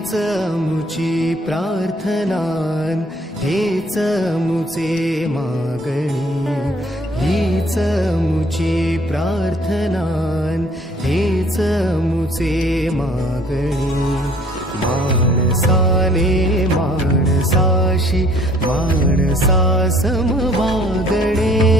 हीच मुची प्रार्थनान, हेच मुचे मागणी, हीच मुची प्रार्थनान, हेच मुचे मागणी. माणसाने माणसाशी माणसा सम वागणे.